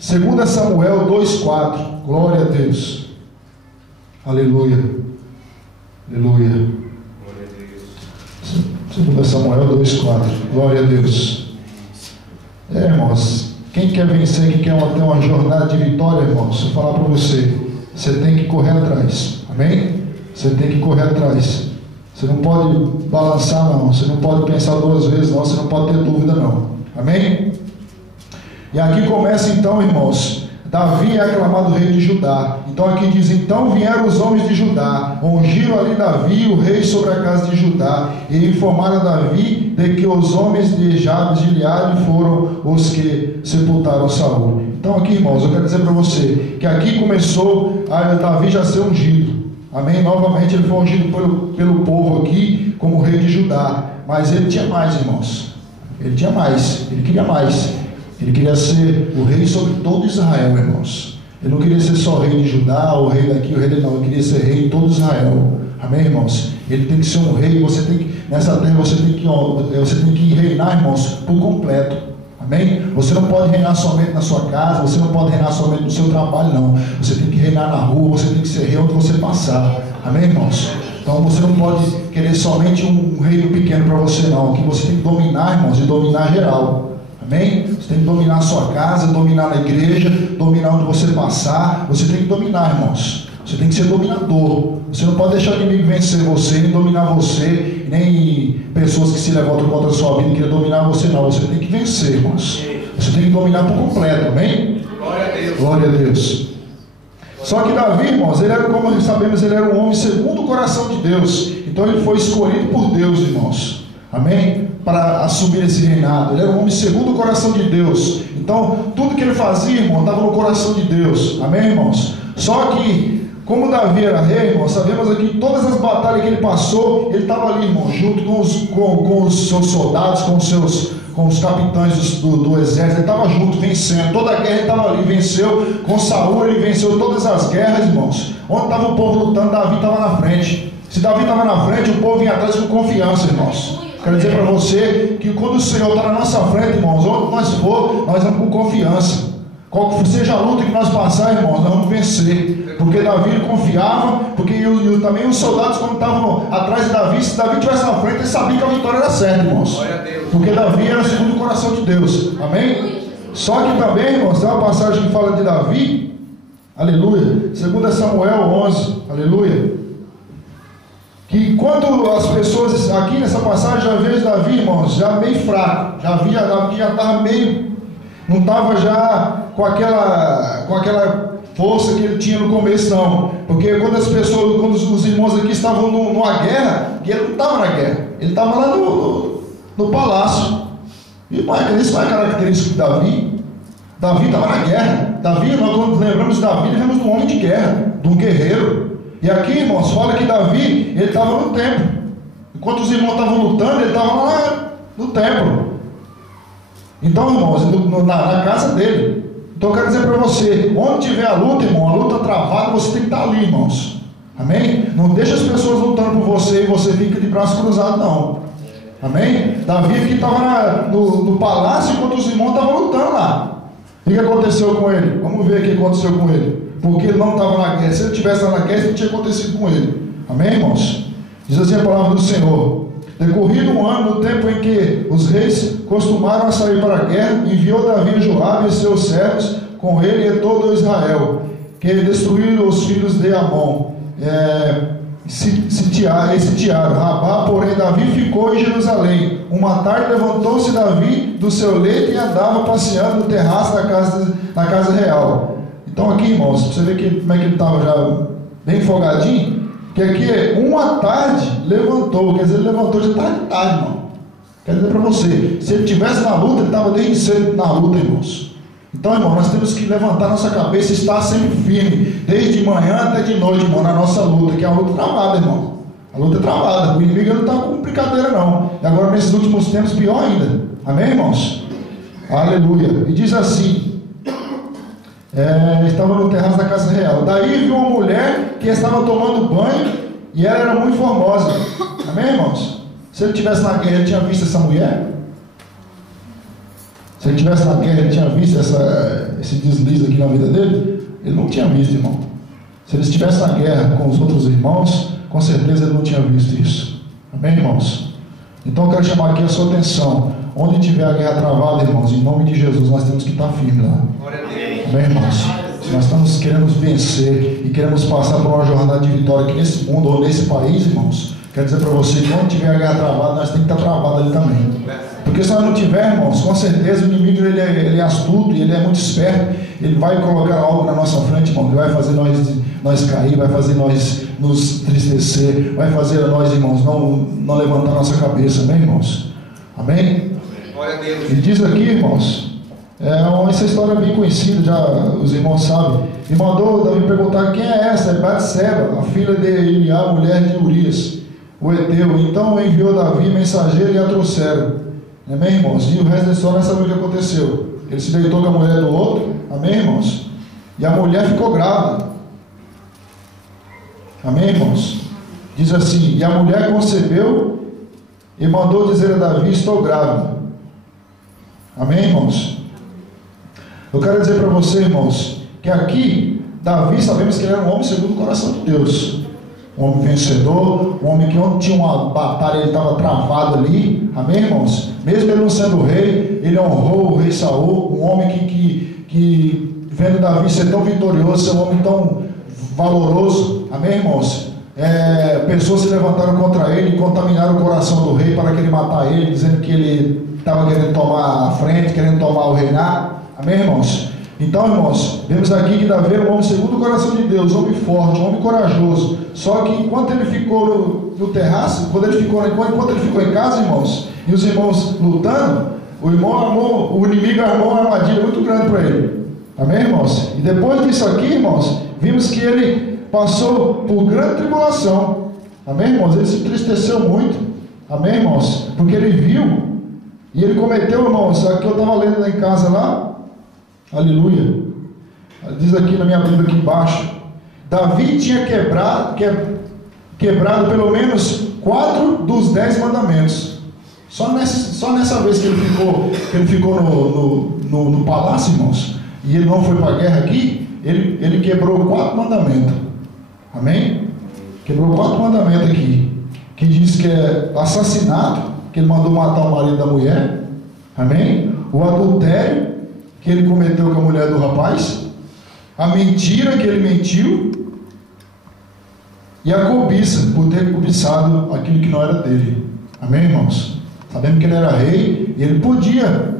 2 Samuel 2,4. Glória a Deus. Aleluia. Aleluia. Glória a Deus. 2 Samuel 2,4. Glória a Deus. Irmãos, quem quer vencer, quem quer ter uma jornada de vitória, irmãos, eu vou falar para você, você tem que correr atrás. Amém? Você tem que correr atrás. Você não pode balançar, não. Você não pode pensar duas vezes, não. Você não pode ter dúvida, não. Amém? E aqui começa então, irmãos, Davi é aclamado rei de Judá. Então aqui diz: então vieram os homens de Judá, ungiram ali Davi, o rei, sobre a casa de Judá, e informaram a Davi de que os homens de Jabes de Gileade foram os que sepultaram Saul. Então aqui, irmãos, eu quero dizer para você que aqui começou a Davi já ser ungido. Amém? Novamente ele foi ungido pelo povo aqui como rei de Judá. Mas ele tinha mais, irmãos. Ele tinha mais, ele queria mais. Ele queria ser o rei sobre todo Israel, irmãos. Ele não queria ser só rei de Judá, o rei daqui, o rei daqui, não. Ele queria ser rei de todo Israel. Amém, irmãos? Ele tem que ser um rei. Você tem que, nessa terra você tem que reinar, irmãos, por completo. Amém? Você não pode reinar somente na sua casa, você não pode reinar somente no seu trabalho, não. Você tem que reinar na rua, você tem que ser rei onde você passar. Amém, irmãos? Então você não pode querer somente um reino pequeno para você, não. Aqui você tem que dominar, irmãos, e dominar geral. Amém? Você tem que dominar a sua casa, dominar na igreja, dominar onde você passar. Você tem que dominar, irmãos. Você tem que ser dominador. Você não pode deixar o inimigo vencer você, nem dominar você, nem pessoas que se levantam contra a sua vida e querem dominar você, não. Você tem que vencer, irmãos. Você tem que dominar por completo, amém? Glória a Deus. Glória a Deus. Só que Davi, irmãos, ele era, como sabemos, ele era um homem segundo o coração de Deus. Então ele foi escolhido por Deus, irmãos. Amém? Para assumir esse reinado. Ele era um homem segundo o coração de Deus. Então, tudo que ele fazia, irmão, estava no coração de Deus. Amém, irmãos? Só que, como Davi era rei, irmão, sabemos aqui todas as batalhas que ele passou, ele estava ali, irmão, junto com os seus soldados, com os capitães do exército. Ele estava junto, vencendo. Toda a guerra ele estava ali, venceu. Com Saul ele venceu todas as guerras, irmãos. Onde estava o povo lutando, Davi estava na frente. Se Davi estava na frente, o povo vinha atrás com confiança, irmãos. Quero dizer para você que quando o Senhor está na nossa frente, irmãos, onde nós for, nós vamos com confiança. Qual que seja a luta que nós passar, irmãos, nós vamos vencer. Porque Davi confiava, porque também os soldados, quando estavam atrás de Davi, se Davi estivesse na frente, ele sabia que a vitória era certa, irmãos. Porque Davi era segundo o coração de Deus. Amém? Só que também, irmãos, tem uma passagem que fala de Davi. Aleluia. 2 Samuel 11. Aleluia. Que quando as pessoas, aqui nessa passagem, já vejo Davi, irmãos, já meio fraco. Davi já estava meio, não estava já com aquela força que ele tinha no começo, não. Porque quando os irmãos aqui estavam numa guerra, e ele não estava na guerra, ele estava lá no palácio. E isso não é característico de Davi. Davi estava na guerra. Davi, nós quando lembramos de Davi, lembramos de um homem de guerra, de um guerreiro. E aqui, irmãos, fala que Davi, ele estava no templo. Enquanto os irmãos estavam lutando, ele estava lá no templo. Então, irmãos, na casa dele. Então eu quero dizer para você, onde tiver a luta, irmão, a luta travada, você tem que estar ali, irmãos. Amém? Não deixa as pessoas lutando por você e você fica de braço cruzado, não. Amém? Davi aqui estava no palácio enquanto os irmãos estavam lutando lá. O que aconteceu com ele? Vamos ver o que aconteceu com ele. Porque ele não estava na guerra. Se ele tivesse na guerra, isso não tinha acontecido com ele. Amém, irmãos? Diz assim a palavra do Senhor: decorrido um ano, no tempo em que os reis costumaram a sair para a guerra, enviou Davi a Joabe e seus servos com ele e todo Israel, que destruíram os filhos de Amon, sitiaram Rabá. Porém Davi ficou em Jerusalém. Uma tarde levantou-se Davi do seu leito e andava passeando no terraço da casa real. Então aqui, irmãos, você vê como é que ele estava já bem folgadinho, que aqui uma tarde levantou, quer dizer, ele levantou de tarde, irmão. Quer dizer para você, se ele estivesse na luta, ele estava desde cedo na luta, irmãos. Então, irmão, nós temos que levantar nossa cabeça e estar sempre firme, desde manhã até de noite, irmão, na nossa luta, que é uma luta travada, irmão. A luta é travada, o inimigo não está com brincadeira, não. E agora, nesses últimos tempos, pior ainda. Amém, irmãos? Aleluia. E diz assim: estava no terraço da casa real. Daí viu uma mulher que estava tomando banho e ela era muito formosa. Amém, irmãos? Se ele estivesse na guerra, ele tinha visto essa mulher? Se ele estivesse na guerra, ele tinha visto esse deslize aqui na vida dele? Ele não tinha visto, irmão. Se ele estivesse na guerra com os outros irmãos, com certeza ele não tinha visto isso. Amém, irmãos? Então eu quero chamar aqui a sua atenção. Onde tiver a guerra travada, irmãos, em nome de Jesus, nós temos que estar firmes lá. Amém, irmãos? Se nós estamos querendo vencer e queremos passar por uma jornada de vitória aqui nesse mundo ou nesse país, irmãos, quero dizer para você que onde tiver a guerra travada, nós temos que estar travado ali também. Porque se nós não tiver, irmãos, com certeza o inimigo ele é astuto e ele é muito esperto. Ele vai colocar algo na nossa frente, irmão, que vai fazer nós cair, vai fazer nós nos entristecer, vai fazer nós, irmãos, não levantar nossa cabeça, amém, irmãos? Amém? Glória a Deus. E diz aqui, irmãos, essa história é bem conhecida, já os irmãos sabem. E mandou Davi perguntar: quem é essa? É Batseba, a filha de Eliá, mulher de Urias, o Eteu. Então enviou Davi mensageiro e a trouxeram. Amém, irmãos? E o resto da história nós sabemos o que aconteceu. Ele se deitou com a mulher do outro. Amém, irmãos? E a mulher ficou grávida. Amém, irmãos? Diz assim: e a mulher concebeu e mandou dizer a Davi: estou grávida. Amém, irmãos? Eu quero dizer para você, irmãos, que aqui Davi, sabemos que ele era um homem segundo o coração de Deus, um homem vencedor, um homem que onde tinha uma batalha ele estava travado ali. Amém, irmãos? Mesmo ele não sendo rei, ele honrou o rei Saul, um homem que vendo Davi ser tão vitorioso, ser um homem tão valoroso. Amém, irmãos? Pessoas se levantaram contra ele e contaminaram o coração do rei para querer matar ele, dizendo que ele estava querendo tomar a frente, querendo tomar o reinado. Amém, irmãos? Então, irmãos, vemos aqui que Davi era um homem segundo o coração de Deus, um homem forte, um homem corajoso. Só que enquanto ele ficou no terraço, enquanto ele ficou em casa, irmãos, e os irmãos lutando, o inimigo armou uma armadilha muito grande para ele. Amém, irmãos? E depois disso aqui, irmãos, vimos que ele passou por grande tribulação. Amém, irmãos? Ele se entristeceu muito. Amém, irmãos? Porque ele viu e ele cometeu, irmãos, aqui eu estava lendo lá em casa lá, aleluia, diz aqui na minha Bíblia aqui embaixo, Davi tinha quebrado pelo menos 4 dos 10 mandamentos. Só nessa vez que ele ficou no palácio, irmãos, e ele não foi para a guerra aqui, ele quebrou 4 mandamentos. Amém? Quebrou 4 mandamentos aqui, que diz que é assassinato, que ele mandou matar o marido da mulher. Amém? O adultério que ele cometeu com a mulher do rapaz, a mentira que ele mentiu, e a cobiça, por ter cobiçado aquilo que não era dele. Amém, irmãos? Sabemos que ele era rei e ele podia,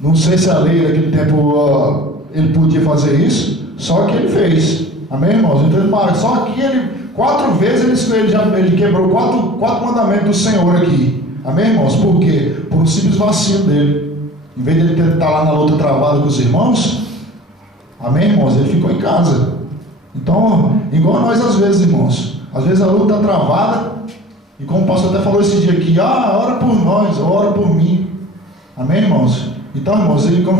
não sei se a lei daquele tempo ele podia fazer isso, só que ele fez. Amém, irmãos? Então, só que ele 4 vezes ele quebrou 4 mandamentos do Senhor aqui. Amém, irmãos? Por quê? Por um simples vacilo dele. Em vez de ele estar lá na luta travada com os irmãos, amém, irmãos? Ele ficou em casa. Então, igual nós às vezes, irmãos, às vezes a luta está travada, e como o pastor até falou esse dia aqui, ora por nós, ora por mim. Amém, irmãos? Então, irmãos, ele foi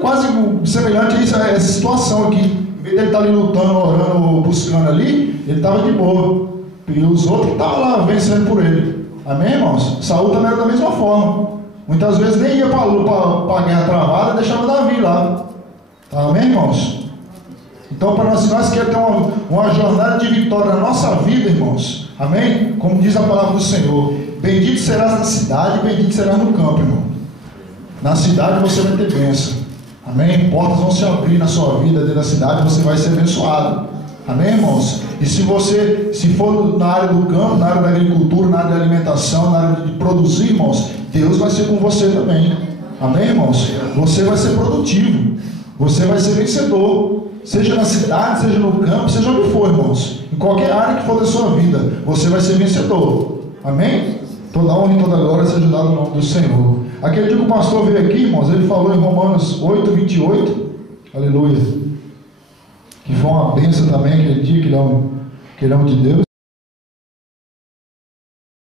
quase semelhante a essa situação aqui. Em vez de ele estar ali lutando, orando, buscando ali, ele estava de boa. E os outros estavam lá vencendo por ele. Amém, irmãos? Saul também era da mesma forma. Muitas vezes nem ia para a guerra travada, deixava Davi lá. Amém, irmãos? Então, para nós, se nós queremos ter uma jornada de vitória na nossa vida, irmãos, amém? Como diz a palavra do Senhor, bendito serás na cidade, bendito serás no campo, irmão. Na cidade você vai ter bênção. Amém? Portas vão se abrir na sua vida dentro da cidade, você vai ser abençoado. Amém, irmãos? E se for na área do campo, na área da agricultura, na área da alimentação, na área de produzir, irmãos, Deus vai ser com você também. Amém, irmãos? Você vai ser produtivo. Você vai ser vencedor. Seja na cidade, seja no campo, seja onde for, irmãos. Em qualquer área que for da sua vida, você vai ser vencedor. Amém? Toda honra e toda glória seja dada no nome do Senhor. Aquele dia que o pastor veio aqui, irmãos, ele falou em Romanos 8, 28. Aleluia. Que foi uma bênção também aquele dia, que ele é um de Deus.